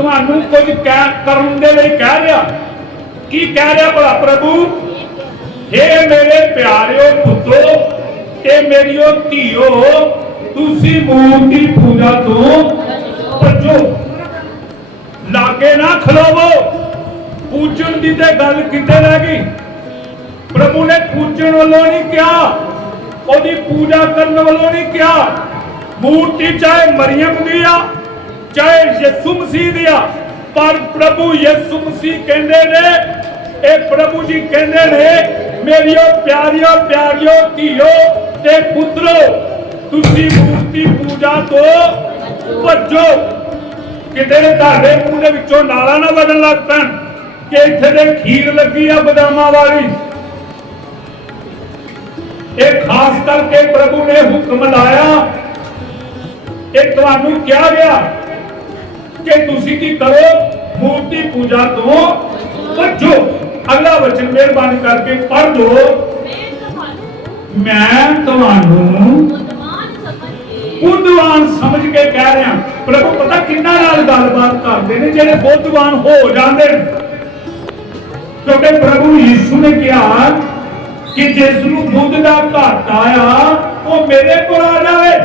ਤੁਹਾਨੂੰ ਕੁਝ ਕਹਿ- ਕਰਨ ਦੇ ਲਈ ਕਹਿ ਰਿਹਾ। ਕੀ ਕਹਿ ਰਿਹਾ ਭਲਾ ਪ੍ਰਭੂ? हे ਮੇਰੇ ਪਿਆਰਿਓ ਪੁੱਤਰੋ, ਤੇ ਮੇਰੀਓ ਧੀਓ, ਤੁਸੀਂ ਮੂਰਤੀ ਪੂਜਾ ਤੋਂ ਭੱਜੋ। ਲਾਗੇ ਨਾ ਖਲੋਵੋ। ਪੂਜਣ ਦੀ ਤੇ ਗੱਲ ਕਿਤੇ ਰਹਿ ਗਈ? ਪ੍ਰਭੂ ਨੇ ਪੂਜਣ ਵੱਲੋਂ ਨਹੀਂ ਕਿਹਾ, ਉਹਦੀ ਪੂਜਾ ਕਰਨ ਵੱਲੋਂ ਨਹੀਂ ਕਿਹਾ। ਮੂਰਤੀ ਚਾਹੇ ਮਰੀਮ ਦੀ ਆ ਚਾਹੇ ਯਿਸੂ ਮਸੀਹ ਦੀ ਪਰ ਪ੍ਰਭੂ ਯਿਸੂ ਮਸੀਹ ਕਹਿੰਦੇ ਨੇ, ਇਹ ਪ੍ਰਭੂ ਜੀ ਕਹਿੰਦੇ ਨੇ, ਮੇਰੀਓ ਪਿਆਰਿਓ ਪਿਆਰਿਓ ਧੀਓ ਤੇ ਪੁੱਤਰੋ, ਤੁਸੀਂ ਮੂਰਤੀ ਪੂਜਾ ਤੋਂ ਭੱਜੋ। ਕਿਤੇ ਤੁਹਾਡੇ ਮੂੰਹ ਦੇ ਵਿੱਚੋਂ ਨਾਲਾ ਨਾ ਵੱਜਣ ਲੱਗ ਪੈਣ, ਕਿ ਇੱਥੇ ਦੇ ਖੀਰ ਲੱਗੀ ਆ ਬਦਾਮਾਂ ਵਾਲੀ। ਇਹ ਖਾਸ ਕਰਕੇ ਪ੍ਰਭੂ ਨੇ ਹੁਕਮ ਲਾਇਆ। ਇਹ ਤੁਹਾਨੂੰ ਕਿਹਾ ਗਿਆ ਕਿ ਤੁਸੀਂ ਕੀ ਕਰੋ? ਮੂਰਤੀ ਪੂਜਾ ਤੋਂ ਬਚੋ ਅਗਲਾ ਵਚਨ ਮਿਹਰਬਾਨੀ ਕਰਕੇ ਪੜ੍ਹ। ਲਓ ਮੈਂ ਤੁਹਾਨੂੰ ਬੁੱਧਵਾਨ ਸਮਝ ਕੇ ਕਹਿ ਰਿਹਾ। ਪ੍ਰਭੂ, ਪਤਾ ਕਿੰਨਾ ਨਾਲ ਗੱਲਬਾਤ ਕਰਦੇ ਨੇ, ਜਿਹੜੇ ਬੁੱਧਵਾਨ ਹੋ ਜਾਂਦੇ ਨੇ? ਕਿਉਂਕਿ ਪ੍ਰਭੂ ਯਿਸੂ ਨੇ ਕਿਹਾ ਕਿ ਜਿਸ ਨੂੰ ਬੁੱਧ ਦਾ ਘਾਟ ਆਇਆ, ਉਹ ਮੇਰੇ ਕੋਲ ਆ ਜਾਵੇ।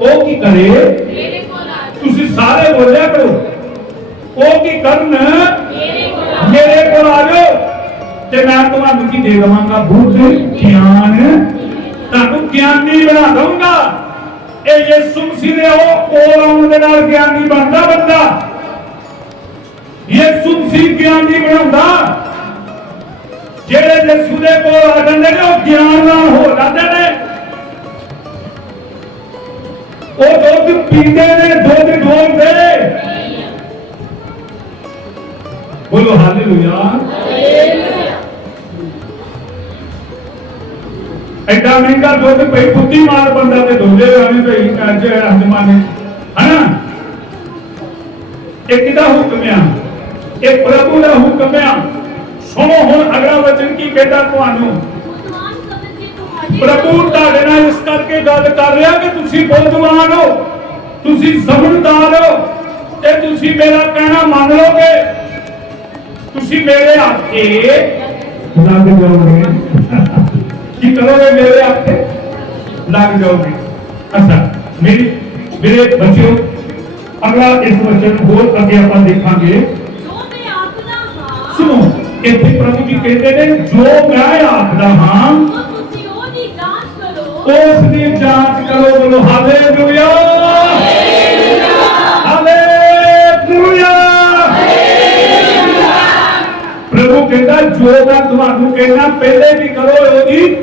ਉਹ ਕੀ ਕਰੇ? ਮੇਰੇ ਤੁਸੀਂ ਸਾਰੇ ਬੋਲਿਆ ਕਰੋ। ਉਹ ਕੀ ਕਰਨ? ਮੇਰੇ ਕੋਲ ਆ ਜਾਓ। ਤੇ ਮੈਂ ਤੁਹਾਨੂੰ ਕੀ ਦੇ ਦੇਵਾਂਗਾ? ਬੁੱਧ ਗਿਆਨ। ਤੁਹਾਨੂੰ ਗਿਆਨੀ ਬਣਾ ਦਊਂਗਾ। ਇਹ ਯਿਸੂ ਮਸੀਹ ਦੇ ਉਹ ਕੋਲ ਆਉਣ ਦੇ ਨਾਲ ਗਿਆਨੀ ਬਣਦਾ ਬੰਦਾ। ਯਿਸੂ ਮਸੀਹ ਗਿਆਨੀ ਬਣਾਉਂਦਾ। ਜਿਹੜੇ ਯਿਸੂ ਦੇ ਕੋਲ ਆ ਜਾਂਦੇ ਨੇ ਉਹ ਗਿਆਨ ਨਾਲ ਹੋ ਜਾਂਦੇ ਉਹ ਦੁੱਧ ਪੀਂਦੇ ਨੇ ਦੁੱਧ ਡੋਲਦੇ ਬੋਲੋ ਹਾਲੇਲੂਇਆ। ਐਡਾ ਮਹਿੰਗਾ ਦੁੱਧ ਪਈ ਬੁੱਧੀਮਾਨ ਬੰਦਾ ਤੇ ਦੋਲੇ ਆਵੇਂ ਭਈ ਅੱਜ ਜ਼ਮਾਨੇ ਹਨਾ? ਇਹ ਕਿਹਦਾ ਹੁਕਮ ਆ? ਇਹ ਪ੍ਰਭੂ ਦਾ ਹੁਕਮ ਆ। ਸੁਣੋ ਹੁਣ ਅਗਲਾ ਵਚਨ ਕੀ ਕਹਿੰਦਾ ਤੁਹਾਨੂੰ? ਪ੍ਰਭੂ ਤੁਹਾਡੇ ਇਸ ਕਰਕੇ ਗੱਲ ਕਰ ਰਿਹਾ ਕਿ ਤੁਸੀਂ ਬੁੱਧਵਾਨ ਹੋ, ਤੁਸੀਂ ਸਮਝਦਾਰ ਹੋ ਤੇ ਤੁਸੀਂ ਮੇਰਾ ਕਹਿਣਾ ਮੰਨ ਲਓਗੇ। ਤੁਸੀਂ ਮੇਰੇ ਆਖੇ ਲੱਗ ਜਾਓਗੇ। ਕੀ ਕਰੋਗੇ ਮੇਰੇ ਆਖੇ ਲੱਗ ਜਾਓਗੇ। ਅੱਛਾ, ਮੇਰੀ ਮੇਰੇ ਬੱਚਿਓ, ਅਗਲਾ ਇਸ ਵਚਨ ਹੋਰ ਅੱਗੇ ਆਪਾਂ ਦੇਖਾਂਗੇ। ਜੋ ਮੈਂ ਆਖਦਾ ਹਾਂ ਸੁਣੋ, ਇੱਥੇ ਪ੍ਰਭੂ ਜੀ ਕਹਿੰਦੇ ਨੇ, ਜੋ ਮੈਂ ਆਖਦਾ ਹਾਂ ਉਸ ਦੀ ਜਾਂਚ ਕਰੋ ਬੋਲੋ, ਹਾਲੇਲੂਇਆ। ਪ੍ਰਭੂ ਕਹਿੰਦਾ, ਜੋ ਮੈਂ ਤੁਹਾਨੂੰ ਕਹਿਣਾ, ਪਹਿਲੇ ਵੀ ਕਰੋ ਉਹਦੀ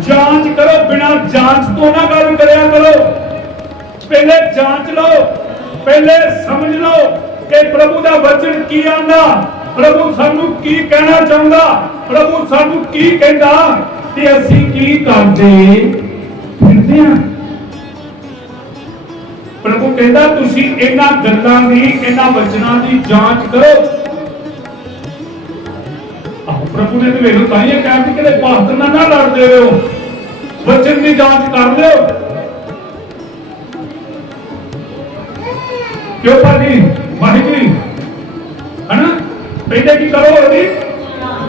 ਜਾਂਚ ਕਰੋ, ਬਿਨਾਂ ਜਾਂਚ ਤੋਂ ਨਾ ਗੱਲ ਕਰਿਆ ਕਰੋ। ਪਹਿਲੇ ਜਾਂਚ ਲਓ, ਪਹਿਲੇ ਸਮਝ ਲਓ ਕਿ ਪ੍ਰਭੂ ਦਾ ਵਚਨ ਕੀ ਆਂਦਾ। ਪ੍ਰਭੂ ਸਾਨੂੰ ਕੀ ਕਹਿਣਾ ਚਾਹੁੰਦਾ? ਪ੍ਰਭੂ ਸਾਨੂੰ ਕੀ ਕਹਿੰਦਾ? ਤੇ ਅਸੀਂ ਕੀ ਕਰਦੇ? ਹਾਂ। ਪ੍ਰਭੂ ਕਹਿੰਦਾ ਤੁਸੀਂ ਇਹਨਾਂ ਗੱਲਾਂ ਦੀ ਇਹਨਾਂ ਵਚਨਾਂ ਦੀ ਜਾਂਚ ਕਰੋ। ਆਹ ਪ੍ਰਭੂ ਨੇ ਤੇ ਵੇਖੋ ਤਾਂ ਇਹ ਕਹਿ ਦਿੱਤਾ ਕਿ ਪਾਸਟਰ ਨਾਲ ਨਾ ਲੜਦੇ ਰਹੋ। ਵਚਨ ਦੀ ਜਾਂਚ ਕਰ ਲਿਓ। ਕਿਉਂ ਭਾਜੀ? ਵਾਹਿਗੁਰੂ ਹਨਾ? ਪਹਿਲੇ ਕੀ ਕਰੋ ਉਹਦੀ?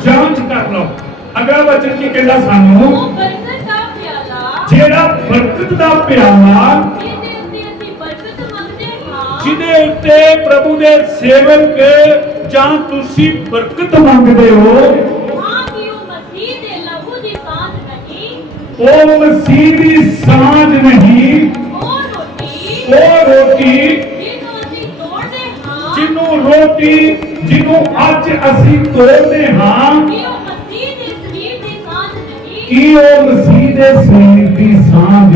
ਜਾਂਚ ਕਰ ਲਓ। ਅਗਲਾ ਵਚਨ ਕੀ ਕਹਿੰਦਾ ਸਾਨੂੰ? ਜਿਹੜਾ ਬਰਕਤ ਦਾ ਪਿਆਲਾ ਜਿਹਦੇ ਉੱਤੇ ਪ੍ਰਭੂ ਦੇ ਸੇਵਕ ਜਾਂ ਤੁਸੀਂ ਬਰਕਤ ਮੰਗਦੇ ਹੋ ਉਹ ਮਸੀਹ ਦੇ ਸਾਂਝ ਨਹੀਂ। ਉਹ ਰੋਟੀ ਉਹ ਰੋਟੀ ਜਿਹਨੂੰ ਅਸੀਂ ਤੋੜਦੇ ਹਾਂ। ਜਿਹਨੂੰ ਰੋਟੀ ਜਿਹਨੂੰ ਅੱਜ ਅਸੀਂ ਤੋੜਦੇ ਹਾਂ ਕਿ ਉਹ ਮਸੀਹ ਦੇ ਸਰੀਰ ਦੀ ਸਾਂਝ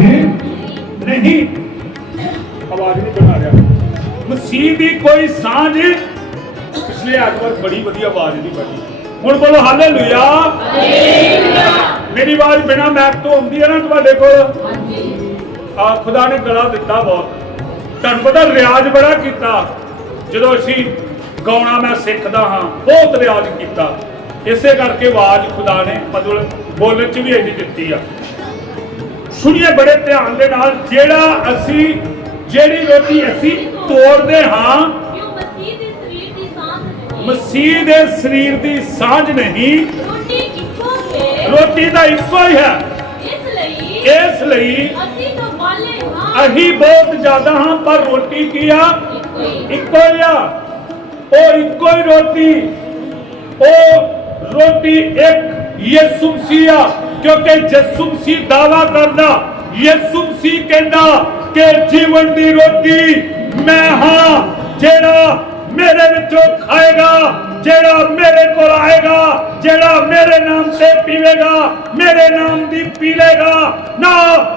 ਨਹੀਂ। ਆਵਾਜ਼ ਨਹੀਂ ਬਣਾ ਰਿਹਾ। ਮਸੀਹ ਦੀ ਕੋਈ ਸਾਂਝ ਪਿਛਲੇ ਐਤਵਾਰ ਬੜੀ ਵਧੀਆ ਆਵਾਜ਼ ਦੀ ਬਣੀ। ਹੁਣ ਬੋਲੋ ਹਾਲੇਲੂਇਆ। ਮੇਰੀ ਆਵਾਜ਼ ਬਿਨਾ ਮੈਕ ਤੋਂ ਆਉਂਦੀ ਹੈ ਨਾ ਤੁਹਾਡੇ ਕੋਲ? ਆ ਖੁਦਾ ਨੇ ਗਲਾ ਦਿੱਤਾ ਬਹੁਤ। ਤੁਹਾਨੂੰ ਪਤਾ ਰਿਆਜ਼ ਬੜਾ ਕੀਤਾ। ਜਦੋਂ ਅਸੀਂ ਗਾਉਣਾ ਮੈਂ ਸਿੱਖਦਾ ਹਾਂ ਬਹੁਤ ਰਿਆਜ਼ ਕੀਤਾ। ਇਸੇ ਕਰਕੇ ਆਵਾਜ਼ ਖੁਦਾ ਨੇ ਮਤਲਬ ਬੋਲਣ ਚ ਵੀ ਇੰਨੀ ਦਿੱਤੀ ਆ। ਸੁਣੀਏ ਬੜੇ ਧਿਆਨ ਦੇ ਨਾਲ, ਜਿਹੜਾ ਅਸੀਂ, ਜਿਹੜੀ ਰੋਟੀ ਅਸੀਂ ਤੋੜਦੇ ਹਾਂ, ਮਸੀਹ ਦੇ ਸਰੀਰ ਦੀ ਸਾਂਝ ਨਹੀਂ, ਰੋਟੀ ਇੱਕੋ ਦਾ ਇੱਕੋ ਹੀ ਹੈ। ਇਸ ਲਈ ਅਸੀਂ ਬਹੁਤ ਜ਼ਿਆਦਾ ਹਾਂ, ਪਰ ਰੋਟੀ ਕੀ ਆ? ਇੱਕੋ ਹੀ ਇੱਕੋ ਹੀ ਆ। ਉਹ ਇੱਕੋ ਹੀ ਰੋਟੀ, ਉਹ ਰੋਟੀ ਇੱਕ ਯਿਸੂ ਮਸੀਹ ਆ। ਕਿਉਂਕਿ ਯਿਸੂ ਮਸੀਹ ਦਾਵਾ ਕਰਦਾ, ਯਿਸੂ ਮਸੀਹ ਕਹਿੰਦਾ ਕਿ ਜੀਵਨ ਦੀ ਰੋਟੀ ਮੈਂ ਹਾਂ, ਜਿਹੜਾ ਮੇਰੇ ਵਿੱਚੋਂ ਖਾਏਗਾ, ਜਿਹੜਾ ਮੇਰੇ ਕੋਲ ਆਏਗਾ, ਜਿਹੜਾ ਮੇਰੇ ਨਾਮ ਤੇ ਪੀਵੇਗਾ, ਮੇਰੇ ਨਾਮ ਦੀ ਪੀ ਲੇਗਾ ਨਾ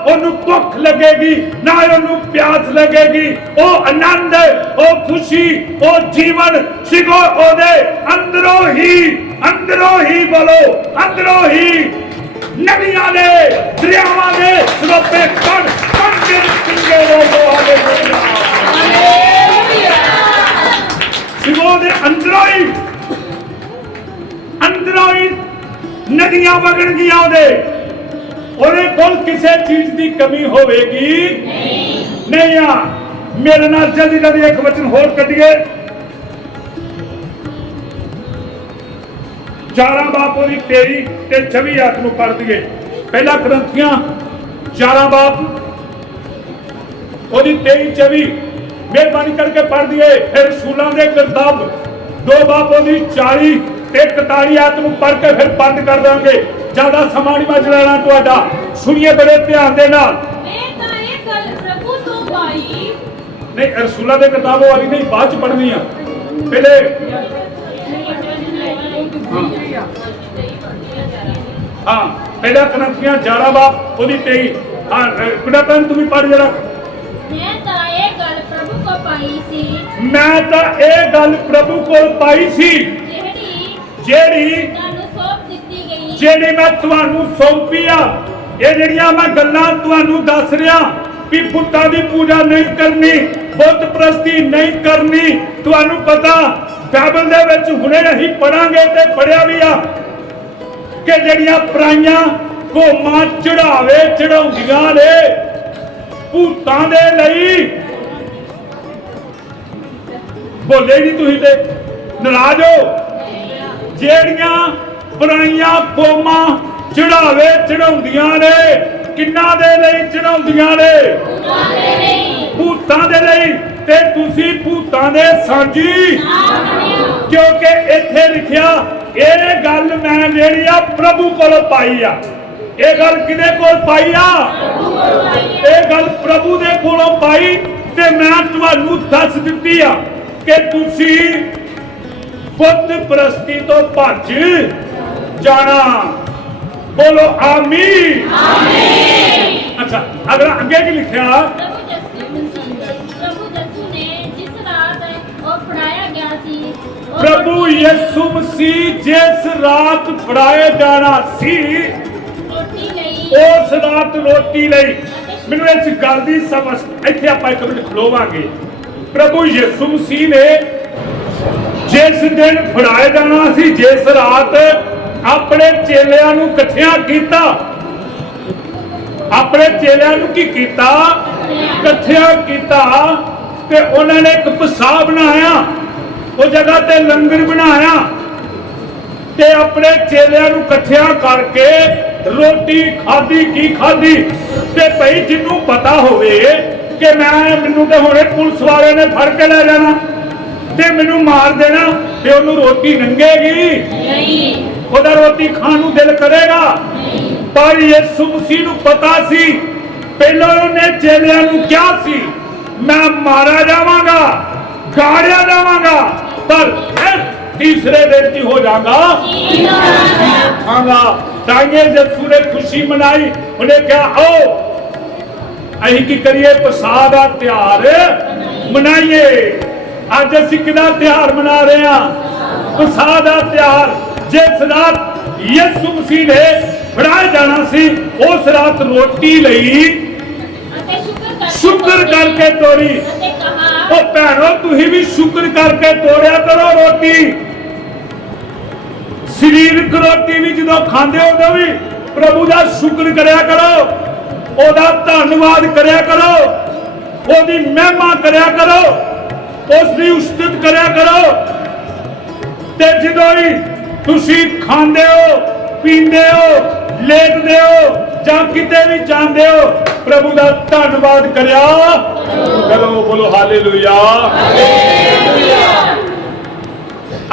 ਉਹਨੂੰ ਭੁੱਖ ਲੱਗੇਗੀ, ਨਾ ਉਹਨੂੰ ਪਿਆਸ ਲੱਗੇਗੀ। ਉਹ ਆਨੰਦ, ਉਹ ਖੁਸ਼ੀ, ਉਹ ਜੀਵਨ ਸਿਗੋ ਉਹਦੇ ਅੰਦਰੋਂ ਹੀ ਅੰਦਰੋਂ ਹੀ ਬੋਲੋ, ਅੰਦਰੋਂ ਹੀ ਨਦੀਆਂ ਦੇ, ਦਰਿਆਵਾਂ ਦੇ ਸਰੋਪੇ ਕੱਢ ਕੱਢ ਕੇ ਪਿੰਗੇ ਰੋਗੋ ਹਾਲੇਲੂਇਆ ਸਿਗੋ ਦੇ ਅੰਦਰੋਂ ਹੀ ਅੰਦਰੋਂ ਹੀ ਨਦੀਆਂ ਵਗਣਗੀਆਂ ਉਹਦੇ। ਉਹਦੇ ਕੋਲ ਕਿਸੇ ਚੀਜ਼ ਦੀ ਕਮੀ ਹੋਵੇਗੀ? ਨਹੀਂ। ਨਹੀਂ ਆ। ਮੇਰੇ ਨਾਲ ਜਲਦੀ ਜਲਦੀ ਇੱਕ ਵਚਨ ਹੋਰ ਕੱਢੀਏ। ਚਾਰਾਂ ਬਾਪ ਉਹਦੀ 23 ਤੇ 26 ਆਤ ਨੂੰ ਪੜ੍ਹ ਦਈਏ। ਪਹਿਲਾ ਗ੍ਰੰਥੀਆਂ ਚਾਰਾਂ ਬਾਪ ਉਹਦੀ 23 24 ਮਿਹਰਬਾਨੀ ਕਰਕੇ ਪੜ੍ਹ ਦਈਏ। ਫਿਰ ਸੂਲਾਂ ਦੇ ਕਿਤਾਬ ਦੋ ਬਾਪ ਉਹਦੀ 40 ਤੇ 41 ਆਤ ਨੂੰ ਪੜ੍ਹ ਕੇ ਫਿਰ ਬੰਦ ਕਰ ਦਾਂਗੇ ਜ਼ਿਆਦਾ ਸਮਾਂ ਨਹੀਂ ਮਚ ਲੈਣਾ ਤੁਹਾਡਾ। ਸੁਣੀਏ ਬੜੇ ਧਿਆਨ ਦੇ ਨਾਲ। ਨਹੀਂ ਰਸੂਲਾਂ ਦੇ ਕਿਤਾਬ ਵਾਲੀ ਨਹੀਂ ਬਾਅਦ ਚ ਪੜ੍ਹਨੀ ਆ। ਪਹਿਲੇ ਹਾਂ ਪਹਿਲਾ ਕਨਕੀਆਂ 11 ਬਾਪ ਉਹਦੀ 23 ਹਾਂ ਕੁੜਾ ਪੈਨ ਤੂੰ ਵੀ ਪੜ੍ਹ ਜਰਾ। ਮੈਂ ਤਾਂ ਇਹ ਗੱਲ ਪ੍ਰਭੂ ਕੋ ਪਾਈ ਸੀ। ਮੈਂ ਤਾਂ ਇਹ ਗੱਲ ਪ੍ਰਭੂ ਕੋਲ ਪਾਈ ਸੀ। ਜਿਹੜੀ ਜਿਹੜੀ ਤੁਹਾਨੂੰ ਸੌਂਪ ਦਿੱਤੀ ਗਈ। ਜਿਹੜੀ ਮੈਂ ਤੁਹਾਨੂੰ ਸੌਂਪੀ ਆ ਇਹ ਜਿਹੜੀਆਂ ਮੈਂ ਗੱਲਾਂ ਤੁਹਾਨੂੰ ਦੱਸ ਰਿਹਾ ਵੀ ਬੁੱਤਾਂ ਦੀ ਪੂਜਾ ਨਹੀਂ ਕਰਨੀ ਬੁੱਤ ਪ੍ਰਸਤੀ ਨਹੀਂ ਕਰਨੀ ਤੁਹਾਨੂੰ ਪਤਾ ਬਾਈਬਲ ਦੇ ਵਿੱਚ ਹੁਣੇ ਅਸੀਂ ਪੜਾਂਗੇ ਤੇ ਪੜਿਆ ਵੀ ਆ ਕਿ ਜਿਹੜੀਆਂ ਪਰਾਈਆਂ ਕੋਮਾਂ ਚੜਾਵੇ ਚੜਾਉਂਦੀਆਂ ਨੇ ਭੂਤਾਂ ਦੇ ਲਈ। ਬੋਲੇ ਨਹੀਂ ਤੁਸੀਂ ਤੇ ਨਾਰਾਜ਼ ਹੋ। ਜਿਹੜੀਆਂ ਪਰਾਈਆਂ ਕੋਮਾਂ ਚੜਾਵੇ ਚੜਾਉਂਦੀਆਂ ਨੇ ਕਿੰਨਾ ਦੇ ਲਈ ਚੜਾਉਂਦੀਆਂ ਨੇ? ਭੂਤਾਂ ਦੇ ਲਈ। ਤੇ ਤੁਸੀਂ ਭੂਤਾਂ ਦੇ ਸਾਂਝੀ। ਕਿਉਂਕਿ ਇੱਥੇ ਲਿਖਿਆ ਇਹ ਗੱਲ ਮੈਂ ਜਿਹੜੀ ਆ ਪ੍ਰਭੂ ਕੋਲੋਂ ਪਾਈ ਆ। ਇਹ ਗੱਲ ਕਿਹਦੇ ਕੋਲ ਪਾਈ ਆ? ਇਹ ਗੱਲ ਪ੍ਰਭੂ ਦੇ ਕੋਲੋਂ ਪਾਈ ਤੇ ਮੈਂ ਤੁਹਾਨੂੰ ਦੱਸ ਦਿੱਤੀ ਆ ਕਿ ਤੁਸੀਂ ਬੁੱਤ ਪ੍ਰਸਤੀ ਤੋਂ ਭੱਜ ਜਾਣਾ। ਬੋਲੋ ਆਮੀਨ। ਆਮੀਨ। ਅੱਛਾ ਅਗਰ ਅੱਗੇ ਕੀ ਲਿਖਿਆ? ਪ੍ਰਭੂ ਯਿਸੂ ਮਸੀਹ ਜਿਸ ਰਾਤ ਫੜਾਏ ਜਾਣਾ ਸੀ ਰੋਟੀ ਲਈ। ਉਸ ਰਾਤ ਰੋਟੀ ਲਈ। ਮੈਨੂੰ ਇਸ ਗੱਲ ਦੀ ਸਮਝ ਇੱਥੇ ਆਪਾਂ ਇੱਕ ਮਿੰਟ ਖਲੋਵਾਂਗੇ। ਪ੍ਰਭੂ ਯਿਸੂ ਮਸੀਹ ਨੇ ਜਿਸ ਦਿਨ ਫੜਾਏ ਜਾਣਾ ਸੀ ਜਿਸ ਰਾਤ ਆਪਣੇ ਚੇਲਿਆਂ ਨੂੰ ਇਕੱਠਿਆਂ ਕੀਤਾ ਆਪਣੇ ਚੇਲਿਆਂ ਨੂੰ ਕੀ ਕੀਤਾ? ਇਕੱਠਿਆਂ ਕੀਤਾ ਤੇ ਉਹਨਾਂ ਨੇ ਇੱਕ ਪਸਾਹ ਬਣਾਇਆ। ਉਹ ਜਗ੍ਹਾ ਤੇ ਲੰਗਰ ਬਣਾਇਆ ਤੇ ਆਪਣੇ ਚੇਲਿਆਂ ਨੂੰ ਇਕੱਠਿਆਂ ਕਰਕੇ ਰੋਟੀ ਖਾਧੀ ਕੀ ਖਾਧੀ। ਤੇ ਭਈ ਜਿੰਨੂੰ ਪਤਾ ਹੋਵੇ ਕਿ ਮੈਂ ਮੈਨੂੰ ਤੇ ਹੁਣੇ ਪੁਲਿਸ ਵਾਲੇ ਨੇ ਫੜ ਕੇ ਲੈ ਜਾਣਾ। ਤੇ ਮੈਨੂੰ ਮਾਰ ਦੇਣਾ ਤੇ ਉਹਨੂੰ ਰੋਟੀ ਨੰਗੇਗੀ। ਨਹੀਂ। ਉਹਦਾ ਰੋਟੀ ਖਾਣ ਨੂੰ ਦਿਲ ਕਰੇਗਾ। ਪਰ ਯਿਸੂ ਮਸੀਹ ਨੂੰ ਪਤਾ ਸੀ। ਪਹਿਲਾਂ ਉਹਨੇ ਚੇਲਿਆਂ ਨੂੰ ਕਿਹਾ ਸੀ ਮੈਂ ਮਾਰਾ ਜਾਵਾਂਗਾ। ਗਾੜਿਆ ਜਾਵਾਂਗਾ ਪਰ ਫਿਰ ਤੀਸਰੇ ਦਿਨ ਕੀ ਹੋ ਜਾਗਾ ਖਾਂਗਾ ਤਾਂਗੇ ਯਿਸੂ ਨੇ ਖੁਸ਼ੀ ਮਨਾਈ ਉਹਨੇ ਕਿਹਾ ਆਓ ਅਸੀਂ ਕੀ ਕਰੀਏ? ਪ੍ਰਸਾਦ ਦਾ ਤਿਉਹਾਰ ਮਨਾਈਏ। ਅੱਜ ਅਸੀਂ ਕਿਹਦਾ ਤਿਉਹਾਰ ਮਨਾ ਰਹੇ ਹਾਂ? ਪ੍ਰਸਾਦ ਦਾ ਤਿਉਹਾਰ। ਜਿਸ ਰਾਤ ਯਿਸੂ ਮਸੀਹ ਨੇ ਫੜਾਇਆ ਜਾਣਾ ਸੀ ਉਸ ਰਾਤ ਰੋਟੀ ਲਈ ਸ਼ੁਕਰ ਕਰਕੇ ਤੋੜੀ ਉਹ ਭੈਣੋ, ਤੁਸੀਂ ਵੀ ਸ਼ੁਕਰ ਕਰਕੇ ਤੋੜਿਆ ਕਰੋ ਰੋਟੀ। ਸਰੀਰਕ ਰੋਟੀ ਵੀ ਜਦੋਂ ਖਾਂਦੇ ਹੋ ਉਦੋਂ ਵੀ ਪ੍ਰਭੂ ਦਾ ਸ਼ੁਕਰ ਕਰਿਆ ਕਰੋ, ਉਹਦਾ ਧੰਨਵਾਦ ਕਰਿਆ ਕਰੋ, ਉਹਦੀ ਮਹਿਮਾ ਕਰਿਆ ਕਰੋ ਉਸ ਦੀ ਉਸਤਤ ਕਰਿਆ ਕਰੋ। ਤੇ ਜਦੋਂ ਹੀ ਤੁਸੀਂ ਖਾਂਦੇ ਹੋ, ਪੀਂਦੇ ਹੋ ਲੇਟਦੇ ਹੋ ਜਾਂ ਕਿਤੇ ਵੀ ਜਾਂਦੇ ਹੋ ਪ੍ਰਭੂ ਦਾ ਧੰਨਵਾਦ ਕਰਿਆ। ਕਰੋ ਬੋਲੋ ਹਾਲੇਲੂਇਆ।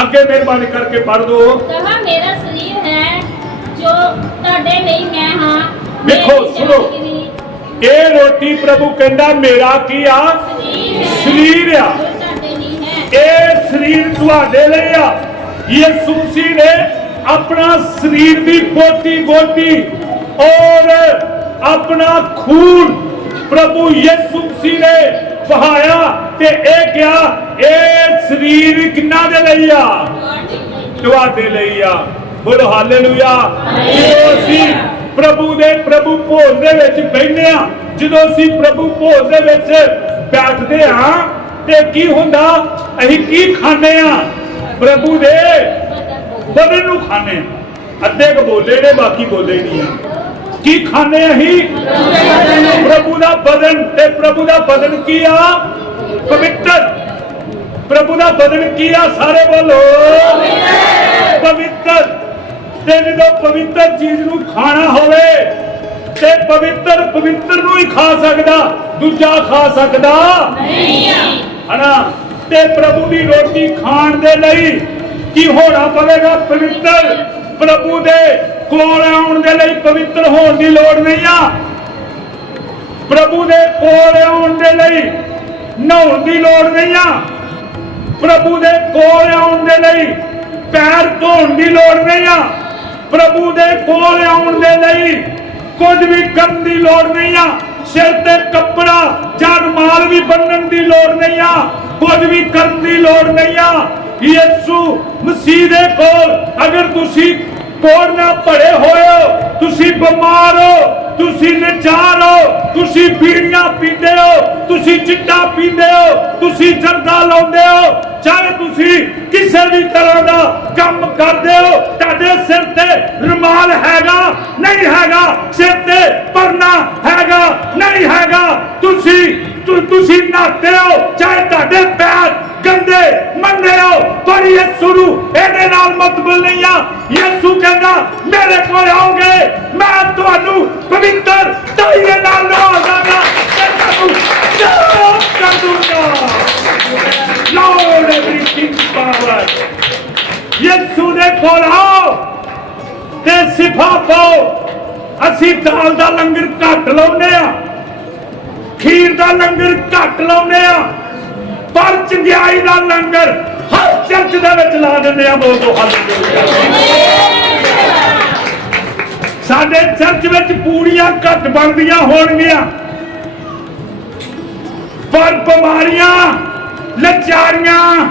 ਅੱਗੇ ਮਿਹਰਬਾਨੀ ਕਰਕੇ ਪੜ੍ਹ ਦੋ। ਕਹਾ ਮੇਰਾ ਸਰੀਰ ਹੈ ਜੋ ਤੁਹਾਡੇ ਲਈ ਮੈਂ ਹਾਂ। ਵੇਖੋ, ਸੁਣੋ। ਇਹ ਰੋਟੀ ਪ੍ਰਭੂ ਕਹਿੰਦਾ ਮੇਰਾ ਕੀ ਆ? ਸਰੀਰ ਆ। ਇਹ ਸਰੀਰ ਤੁਹਾਡੇ ਲਈ ਆ। ਯਿਸੂ ਮਸੀਹ ਨੇ ਆਪਣਾ ਸਰੀਰ ਦੀ ਬੋਟੀ ਬੋਟੀ ਔਰ ਆਪਣਾ ਖੂਨ ਪ੍ਰਭੂ ਯਿਸੂ ਮਸੀਹ ਨੇ ਵਹਾਇਆ ਤੇ ਇਹ ਕਿਹਾ, ਇਹ ਸਰੀਰ ਕਿੰਨਾ ਦੇ ਲਈ ਆ? ਤੁਹਾਡੇ ਲਈ ਆ। ਬੋਲੋ ਹਾਲੇਲੂਇਆ। ਜਦੋਂ ਅਸੀਂ ਪ੍ਰਭੂ ਦੇ ਪ੍ਰਭੂ ਭੋਜ ਦੇ ਵਿੱਚ ਬੈਠਦੇ ਆ ਜਦੋਂ ਅਸੀਂ ਪ੍ਰਭੂ ਭੋਜ ਦੇ ਵਿੱਚ ਬੈਠਦੇ ਆ ਤੇ ਕੀ ਹੁੰਦਾ? ਅਸੀਂ ਕੀ ਖਾਂਦੇ ਆ ਪ੍ਰਭੂ ਦੇ ਬਦਨ ਨੂੰ ਆ ਅੱਧੇ ਕ ਬੋਲੇ ਨੇ ਬਾਕੀ ਬੋਲੇ ਨਹੀਂ ਆ। ਕੀ ਖਾਂਦੇ ਅਸੀਂ? ਪ੍ਰਭੂ ਦਾ ਬਦਨ। ਤੇ ਪ੍ਰਭੂ ਦਾ ਬਦਨ ਕੀ ਆ? ਪਵਿੱਤਰ। ਪ੍ਰਭੂ ਦਾ ਬਦਨ ਕੀ ਆ? ਸਾਰੇ ਬੋਲੋ। ਪਵਿੱਤਰ। ਤੇ ਜਦੋਂ ਪਵਿੱਤਰ ਚੀਜ਼ ਨੂੰ ਖਾਣਾ ਹੋਵੇ ਤੇ ਪਵਿੱਤਰ ਪਵਿੱਤਰ ਨੂੰ ਹੀ ਖਾ ਸਕਦਾ। ਦੂਜਾ ਖਾ ਸਕਦਾ? ਹਨਾ? ਤੇ ਪ੍ਰਭੂ ਦੀ ਰੋਟੀ ਖਾਣ ਦੇ ਲਈ ਕਿ ਹੋਣਾ ਪਵੇਗਾ ਪਵਿੱਤਰ? ਪ੍ਰਭੂ ਦੇ ਕੋਲ ਆਉਣ ਦੇ ਲਈ ਪਵਿੱਤਰ ਹੋਣ ਦੀ ਲੋੜ ਨਹੀਂ ਆ। ਪ੍ਰਭੂ ਦੇ ਕੋਲ ਆਉਣ ਦੇ ਲਈ ਨਹਾਉਣ ਦੀ ਲੋੜ ਨਹੀਂ ਆ। ਪ੍ਰਭੂ ਦੇ ਕੋਲ ਆਉਣ ਦੇ ਲਈ ਪੈਰ ਧੋਣ ਦੀ ਲੋੜ ਨਹੀਂ ਆ। ਪ੍ਰਭੂ ਦੇ ਕੋਲ ਆਉਣ ਦੇ ਲਈ ਕੁਝ ਵੀ ਕਰਨ ਦੀ ਲੋੜ ਨਹੀਂ ਆ। ਸਿਰ ਤੇ ਕੱਪੜਾ ਜਾਂ ਰੁਮਾਲ ਵੀ ਬੰਨਣ ਦੀ ਲੋੜ ਨਹੀਂ ਆ। ਕੁਝ ਵੀ ਕਰਨ ਦੀ ਲੋੜ ਨਹੀਂ ਆ। ਯਿਸੂ ਮਸੀਹ ਦੇ ਕੋਲ, ਅਗਰ ਤੁਸੀਂ ਕੋੜ ਨਾ ਭਰੇ ਹੋਏ ਤੁਸੀਂ ਬਿਮਾਰ ਹੋ, ਤੁਸੀਂ ਨਚਾਰ ਹੋ, ਤੁਸੀਂ ਬੀੜੀਆਂ ਪੀਂਦੇ ਹੋ, ਤੁਸੀਂ ਚਿੱਟਾ ਪੀਂਦੇ ਹੋ, ਤੁਸੀਂ ਜਰਦਾ ਲਾਉਂਦੇ ਹੋ, ਚਾਹੇ ਤੁਸੀਂ ਕਿਸੇ ਵੀ ਤਰ੍ਹਾਂ ਦਾ ਕੰਮ ਕਰਦੇ ਹੋ, ਤੁਹਾਡੇ ਸਿਰ ਤੇ ਰੁਮਾਲ ਹੈਗਾ, ਨਹੀਂ ਹੈਗਾ, ਸਿਰ ਤੇ ਪਰਨਾ ਹੈਗਾ, ਨਹੀਂ ਹੈਗਾ, ਤੁਸੀਂ ਤੁਸੀਂ ਨਹਾਤੇ ਹੋ ਚਾਹੇ ਤੁਹਾਡੇ ਪੈਰ ਗੰਦੇ ਮੰਨੇ ਹੋ, ਪਰ ਯਿਸੂ ਨੂੰ ਇਹਦੇ ਨਾਲ ਮਤਬਲ ਨਹੀਂ ਆ। ਯਿਸੂ ਕਹਿੰਦਾ, ਮੇਰੇ ਕੋਲ ਆਓਗੇ, ਮੈਂ ਤੁਹਾਨੂੰ ਪਵਿੱਤਰ ਤਾਈਏ ਨਾਲ ਨਵਾ ਦਾਂਗਾ। ਤੇ ਤੁਹਾਨੂੰ ਸਾਫ਼ ਕਰ ਦੂੰਗਾ। Lord everything power ਯਿਸੂ ਦੇ ਕੋਲ ਆਓ ਤੇ ਸਿਫਾ ਪਾਓ। ਅਸੀਂ ਦਾਲ ਦਾ ਲੰਗਰ ਘੱਟ ਲਾਉਂਦੇ ਆ। ਖੀਰ ਦਾ ਲੰਗਰ ਘੱਟ ਲਾਉਂਦੇ ਆ, ਪਰ ਚੰਗਿਆਈ ਦਾ ਲੰਗਰ ਹਰ ਚਰਚ ਦੇ ਵਿੱਚ ਲਾ ਦਿੰਦੇ ਆ ਬੋਲੋ ਸਾਡੇ ਚਰਚ ਵਿੱਚ ਪੂੜੀਆਂ ਘੱਟ ਬਣਦੀਆਂ ਹੋਣਗੀਆਂ, ਪਰ ਬਿਮਾਰੀਆਂ, ਲਚਾਰੀਆਂ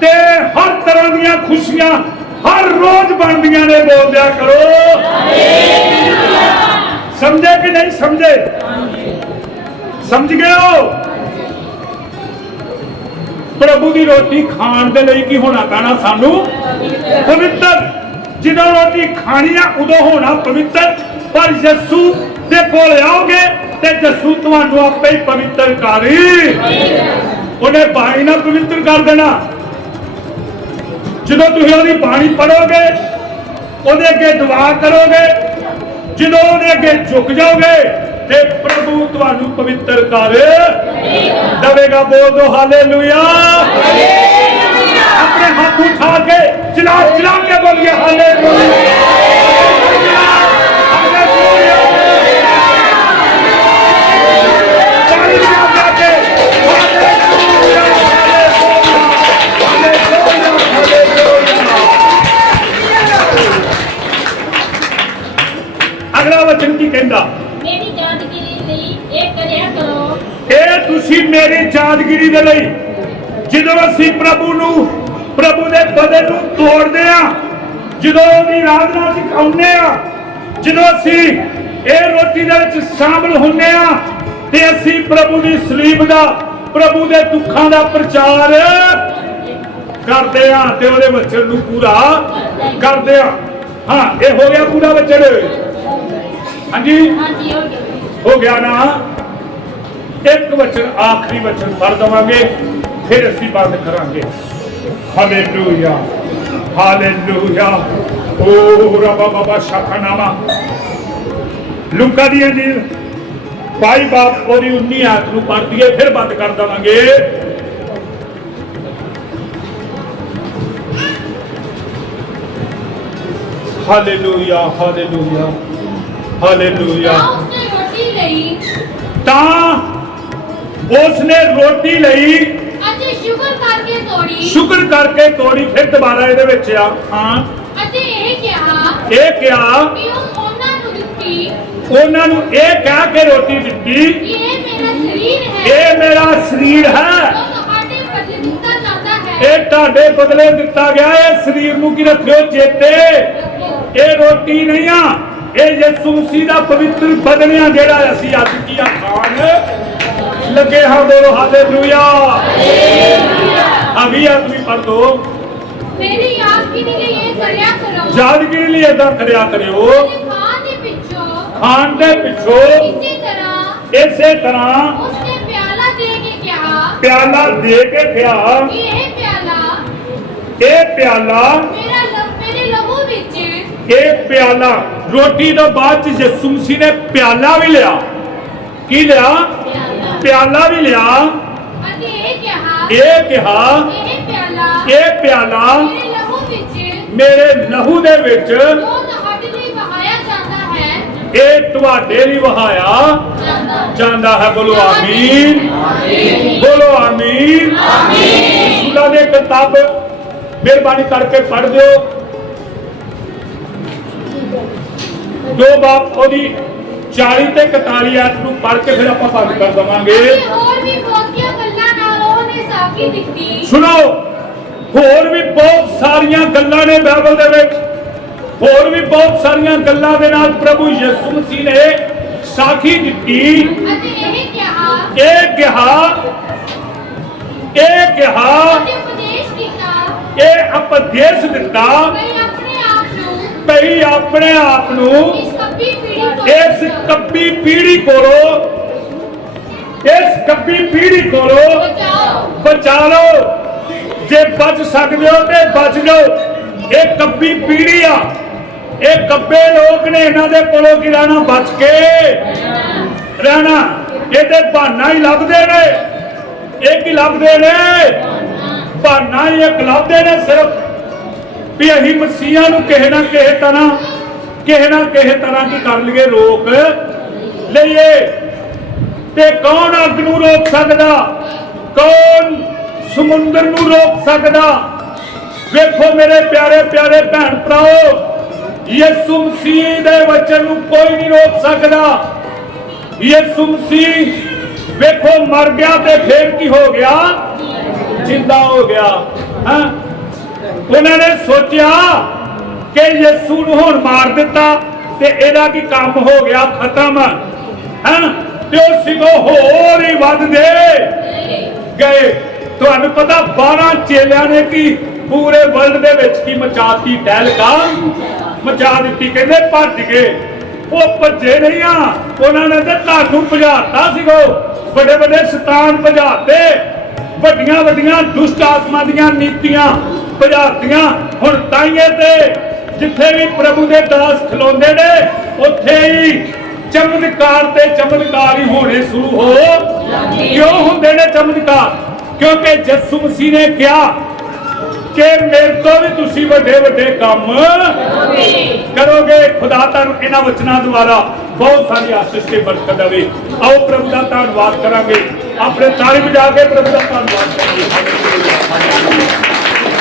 ਤੇ ਹਰ ਤਰ੍ਹਾਂ ਦੀਆਂ ਖੁਸ਼ੀਆਂ ਹਰ ਰੋਜ਼ ਬਣਦੀਆਂ ਨੇ ਬੋਲਦਿਆ ਕਰੋ। ਸਮਝੇ ਕਿ ਨਹੀਂ ਸਮਝੇ? ਸਮਝ ਗਏ ਹੋ? ਪ੍ਰਭੂ ਦੀ ਰੋਟੀ ਖਾਣ ਦੇ ਲਈ ਕੀ ਹੋਣਾ ਪੈਣਾ ਸਾਨੂੰ? ਪਵਿੱਤਰ। ਜਦੋਂ ਰੋਟੀ ਖਾਣੀ ਆ, ਉਦੋਂ ਹੋਣਾ ਪਵਿੱਤਰ। ਪਰ ਯਿਸੂ ਦੇ ਕੋਲ ਆਓਗੇ ਤੇ ਯਿਸੂ ਤੁਹਾਨੂੰ ਆਪੇ ਹੀ ਪਵਿੱਤਰ ਕਰੀ। ਉਹਨੇ ਬਾਣੀ ਨਾਲ ਪਵਿੱਤਰ ਕਰ ਦੇਣਾ। ਜਦੋਂ ਤੁਸੀਂ ਉਹਦੀ ਬਾਣੀ ਪੜੋਗੇ ਉਹਦੇ ਅੱਗੇ ਦੁਆ ਕਰੋਗੇ, ਜਦੋਂ ਉਹਦੇ ਅੱਗੇ ਝੁਕ ਜਾਓਗੇ ਤੇ ਪ੍ਰਭੂ ਤੁਹਾਨੂੰ ਪਵਿੱਤਰ ਕਰ ਦਵੇਗਾ ਬੋਲ ਦੋ ਹਾਲੇਲੂਇਆ ਆਪਣੇ ਹੱਥ ਉਠਾ ਕੇ ਚਲਾ ਚਲਾ ਕੇ ਬੋਲੀਏ ਹਾਲੇਲੂਇਆ ਹਾਲੇਲੂਇਆ ਤਾਲੀ ਮਾਰ ਕੇ ਹਾਲੇਲੂਇਆ ਹਾਲੇਲੂਇਆ ਹਾਲੇਲੂਇਆ ਅਗਲਾ ਵਚਨ ਕੀ ਕਹਿੰਦਾ ਤੁਸੀਂ ਮੇਰੀ ਯਾਦਗਿਰੀ ਦੇ ਲਈ। ਜਦੋਂ ਅਸੀਂ ਪ੍ਰਭੂ ਨੂੰ ਪ੍ਰਭੂ ਦੇ ਬਦਨ ਨੂੰ ਤੋੜਦੇ ਆ ਜਦੋਂ ਉਹਦੀ ਆਰਾਧਨਾ ਚ ਆਉਂਦੇ ਆ ਜਦੋਂ ਅਸੀਂ ਇਹ ਰੋਟੀ ਦੇ ਵਿੱਚ ਸ਼ਾਮਲ ਹੁੰਦੇ ਆ ਤੇ ਅਸੀਂ ਪ੍ਰਭੂ ਦੀ ਸਲੀਬ ਦਾ ਪ੍ਰਭੂ ਦੇ ਦੁੱਖਾਂ ਦਾ ਪ੍ਰਚਾਰ ਕਰਦੇ ਆ ਤੇ ਉਹਦੇ ਵਚਨ ਨੂੰ ਪੂਰਾ ਕਰਦੇ ਆ ਹਾਂ ਇਹ ਹੋ ਗਿਆ ਪੂਰਾ ਵਚਨ। ਹਾਂਜੀ? ਹਾਂਜੀ ਹੋ ਗਿਆ। ਹੋ ਗਿਆ ਨਾ? ਇੱਕ ਵਚਨ ਆਖਰੀ ਵਚਨ ਪੜ ਦਵਾਂਗੇ ਫਿਰ ਅਸੀਂ ਬੰਦ ਕਰਾਂਗੇ। Hallelujah hallelujah. ਓ ਰੱਬਾ ਬਾਬਾ ਸ਼ਾਖਨਾਮਾ। ਲੁਕਾ ਦੀ ਅੰਜੀਲ ਭਾਈ ਬਾਪ ਉਹਦੀ 19 ਆਇਤ ਨੂੰ ਪੜ੍ਹ ਦਈਏ ਫਿਰ ਬੰਦ ਕਰ ਦਵਾਂਗੇ। Hallelujah hallelujah hallelujah. ਤਾਂ ਉਸਨੇ ਰੋਟੀ ਲਈ। ਤਾਂ ਉਸ ਨੇ ਰੋਟੀ ਲਈ। ਅਤੇ ਸ਼ੁਕਰ ਕਰਕੇ ਤੋੜੀ। ਸ਼ੁਕਰ ਕਰਕੇ ਤੋੜੀ ਫਿਰ ਦੁਬਾਰਾ ਇਹਦੇ ਵਿੱਚ ਆ। ਹਾਂ। ਅਤੇ ਇਹ ਕਿਹਾ ਇਹ ਕਿਹਾ ਕਿ ਉਹ ਉਹਨਾਂ ਨੂੰ ਦਿੱਤੀ। ਉਹਨਾਂ ਨੂੰ ਇਹ ਕਹਿ ਕੇ ਰੋਟੀ ਦਿੱਤੀ ਕਿ ਇਹ ਮੇਰਾ ਸਰੀਰ ਹੈ। ਇਹ ਮੇਰਾ ਸਰੀਰ ਹੈ। ਜੋ ਤੁਹਾਡੇ ਬਦਲੇ ਦਿੱਤਾ ਜਾਂਦਾ ਹੈ। ਇਹ ਤੁਹਾਡੇ ਬਦਲੇ ਦਿੱਤਾ ਗਿਆ। ਇਹ ਸਰੀਰ ਨੂੰ ਕੀ ਰੱਖਿਓ? ਚੇਤੇ। ਇਹ ਰੋਟੀ ਨਹੀਂ ਆ। ਇਹ ਯਿਸੂ ਮਸੀਹ ਦਾ ਪਵਿੱਤਰ ਬਦਨ ਆ ਜਿਹੜਾ ਅਸੀਂ ਅੱਜ ਕੀ ਆ ਖਾਣ। ਲੱਗੇ ਹਾਂ ਬੋਲੋ ਹਾਲੇਲੂਇਆ ਅਭੀ ਆਦਮੀ ਪੜ੍ਹ ਦੋ। ਮੇਰੀ ਯਾਦ ਕੇ ਲਈ ਇਹ ਕਰਿਆ ਕਰੋ? ਯਾਦਗਿਰੀ ਲਈ ਏਦਾਂ ਕਰਿਆ ਕਰਿਓ? ਤੇ ਖਾਣ ਦੇ ਪਿੱਛੋਂ। ਖਾਣ ਦੇ ਪਿੱਛੋਂ। ਇਸੇ ਤਰ੍ਹਾਂ ਇਸੇ ਤਰ੍ਹਾਂ ਉਸਨੇ ਪਿਆਲਾ ਦੇ ਕੇ ਕਿਹਾ ਪਿਆਲਾ ਦੇ ਕੇ ਕਿਹਾ ਕਿ ਇਹ ਪਿਆਲਾ ਇਹ ਇਹ ਰੋਟੀ ਤੋਂ ਬਾਅਦ ਮਸੀਹ ਨੇ ਪਿਆਲਾ ਵੀ ਲਿਆ। ਕੀ ਲਿਆ? ਪਿਆਲਾ ਵੀ ਲਿਆ। ਅਤੇ ਇਹ ਕਿਹਾ ਇਹ ਕਿਹਾ ਇਹ ਪਿਆਲਾ ਇਹ ਪਿਆਲਾ ਮੇਰੇ ਲਹੂ ਵਿੱਚ ਮੇਰੇ ਲਹੂ ਦੇ ਵਿੱਚ ਜੋ ਤੁਹਾਡੇ ਲਈ ਵਹਾਇਆ ਜਾਂਦਾ ਹੈ। ਇਹ ਤੁਹਾਡੇ ਲਈ ਵਹਾਇਆ ਜਾਂਦਾ। ਜਾਂਦਾ ਹੈ। ਬੋਲੋ ਆਮੀਨ। ਬੋਲੋ ਆਮੀਨ। ਰਸੂਲਾਂ ਦੇ ਕਿਤਾਬ ਮਿਹਰਬਾਨੀ ਕਰਕੇ ਪੜ੍ਹ ਦਿਓ। ਦੋ ਬਾਪ ਉਹਦੀ 40 ਤੇ 41 ਆਇਤ ਨੂੰ ਪੜ੍ਹ ਕੇ ਫਿਰ ਆਪਾਂ ਬੰਦ ਕਰ ਦਵਾਂਗੇ। ਹੋਰ ਵੀ ਬਹੁਤੀਆਂ ਗੱਲਾਂ ਨਾਲ ਉਹਨੇ ਸਾਖੀ ਦਿੱਤੀ। ਸੁਣੋ ਹੋਰ ਵੀ ਬਹੁਤ ਸਾਰੀਆਂ ਗੱਲਾਂ ਨੇ ਬਾਈਬਲ ਦੇ ਵਿੱਚ। ਹੋਰ ਵੀ ਬਹੁਤ ਸਾਰੀਆਂ ਗੱਲਾਂ ਦੇ ਨਾਲ ਪ੍ਰਭੂ ਯਿਸੂ ਮਸੀਹ ਨੇ ਸਾਖੀ ਦਿੱਤੀ। ਅਤੇ ਇਹ ਕਿਹਾ ਇਹ ਕਿਹਾ ਇਹ ਕਿਹਾ ਉਪਦੇਸ਼ ਇਹ ਉਪਦੇਸ਼ ਦਿੱਤਾ। ਭਈ ਆਪਣੇ ਆਪ ਨੂੰ ਇਸ ਕੱਪੀ ਪੀੜੀ ਤੋਂ ਇਸ ਕੱਬੀ ਪੀੜੀ ਕੋਲੋਂ ਇਸ ਕੱਬੀ ਪੀੜੀ ਕੋਲੋਂ ਬਚਾ ਲਓ ਜੇ ਬਚ ਸਕਦੇ ਹੋ ਤੇ ਬਚ ਜਾਓ। ਇਹ ਕੱਬੀ ਪੀੜੀ ਆ। ਇਹ ਕੱਬੇ ਲੋਕ ਨੇ ਇਹਨਾਂ ਦੇ ਕੋਲੋਂ ਕੀ ਰਹਿਣਾ? ਬਚ ਕੇ ਰਹਿਣਾ। ਇਹਦੇ ਬਹਾਨਾ ਹੀ ਲੱਭਦੇ ਨੇ। ਇਹ ਕੀ ਲੱਭਦੇ ਨੇ। ਬਹਾਨਾ ਹੀ ਇੱਕ ਲੱਭਦੇ ਨੇ ਸਿਰਫ ਵੀ ਅਸੀਂ ਮਸੀਹਾਂ ਨੂੰ ਕਿਸੇ ਨਾ ਕਿਸੇ ਤਰ੍ਹਾਂ, ਕਿਸੇ ਨਾ ਕਿਸੇ ਤਰ੍ਹਾਂ ਕੀ ਕਰ ਲਈਏ ਰੋਕ? ਲਈਏ। ਤੇ ਕੌਣ ਅੱਗ ਨੂੰ ਰੋਕ ਸਕਦਾ? ਕੌਣ ਸਮੁੰਦਰ ਨੂੰ ਰੋਕ ਸਕਦਾ? ਵੇਖੋ ਮੇਰੇ ਪਿਆਰੇ ਪਿਆਰੇ ਭੈਣ ਭਰਾਓ, ਯਿਸੂ ਮਸੀਹ ਦੇ ਵਚਨ ਨੂੰ ਕੋਈ ਨਹੀਂ ਰੋਕ ਸਕਦਾ। ਯਿਸੂ ਮਸੀਹ, ਵੇਖੋ ਮਰ ਗਿਆ ਤੇ ਫੇਰ ਕੀ ਹੋ ਗਿਆ? ਜਿੰਦਾ ਹੋ ਗਿਆ। ਹਾਂ? ਉਹਨਾਂ ਨੇ ਸੋਚਿਆ ਕਿ ਯਿਸੂ ਨੂੰ ਹੁਣ ਮਾਰ ਦਿੱਤਾ ਤੇ ਇਹਦਾ ਕੀ ਕੰਮ ਹੋ ਗਿਆ, ਖਤਮ। ਹੈ? ਤੇ ਉਹ ਸਿਗੋ ਹੋਰ ਹੀ ਵੱਧਦੇ ਗਏ। ਤੁਹਾਨੂੰ ਪਤਾ 12 ਚੇਲਿਆਂ ਨੇ ਕੀ ਪੂਰੇ ਵਰਲਡ ਦੇ ਵਿੱਚ ਕੀ ਮਚਾਤੀ ਟਹਿਲਕਾ ਮਚਾ ਦਿੱਤੀ। ਕਹਿੰਦੇ ਭੱਜ ਗਏ। ਉਹ ਭੱਜੇ ਨਹੀਂ ਆ। ਉਹਨਾਂ ਨੇ ਤੇ ਤੁਹਾਨੂੰ ਭਜਾਤਾ ਸੀਗੋ। ਵੱਡੇ ਵੱਡੇ ਸ਼ੈਤਾਨ ਭਜਾਤੇ। ਵੱਡੀਆਂ ਵੱਡੀਆਂ ਦੁਸ਼ਟ ਆਤਮਾ ਦੀਆਂ ਨੀਤੀਆਂ ਭਜਾਤੀਆਂ ਹੁਣ ਤਾਈਏ ਤੇ, ਜਿੱਥੇ ਵੀ ਪ੍ਰਭੂ ਦੇ ਦਾਸ ਖਲੋਂਦੇ ਨੇ, ਉੱਥੇ ਹੀ ਚਮਤਕਾਰ ਤੇ ਚਮਤਕਾਰ ਹੀ ਹੋਣੇ ਸ਼ੁਰੂ ਹੋ। ਕਿਉਂ ਹੁੰਦੇ ਨੇ ਚਮਤਕਾਰ? ਕਿਉਂਕਿ ਯਿਸੂ ਮਸੀਹ ਨੇ ਕਿਹਾ ਕਿ ਮੇਰੇ ਤੋਂ ਵੀ ਤੁਸੀਂ ਵੱਡੇ ਵੱਡੇ ਕੰਮ ਕਰੋਗੇ। ਖੁਦਾ ਤੁਹਾਨੂੰ ਇਹਨਾਂ ਵਚਨਾਂ ਦੁਆਰਾ ਬਹੁਤ ਸਾਰੀ ਆਸ਼ੀਸ਼ ਤੇ ਬਰਕਤ ਦੇਵੇ। ਆਓ ਪ੍ਰਭੂ ਦਾ ਧੰਨਵਾਦ ਕਰਾਂਗੇ। ਆਪਣੇ ਤਾਲੀ ਵਜਾ ਕੇ ਪ੍ਰਭੂ ਦਾ ਧੰਨਵਾਦ ਕਰਾਂਗੇ।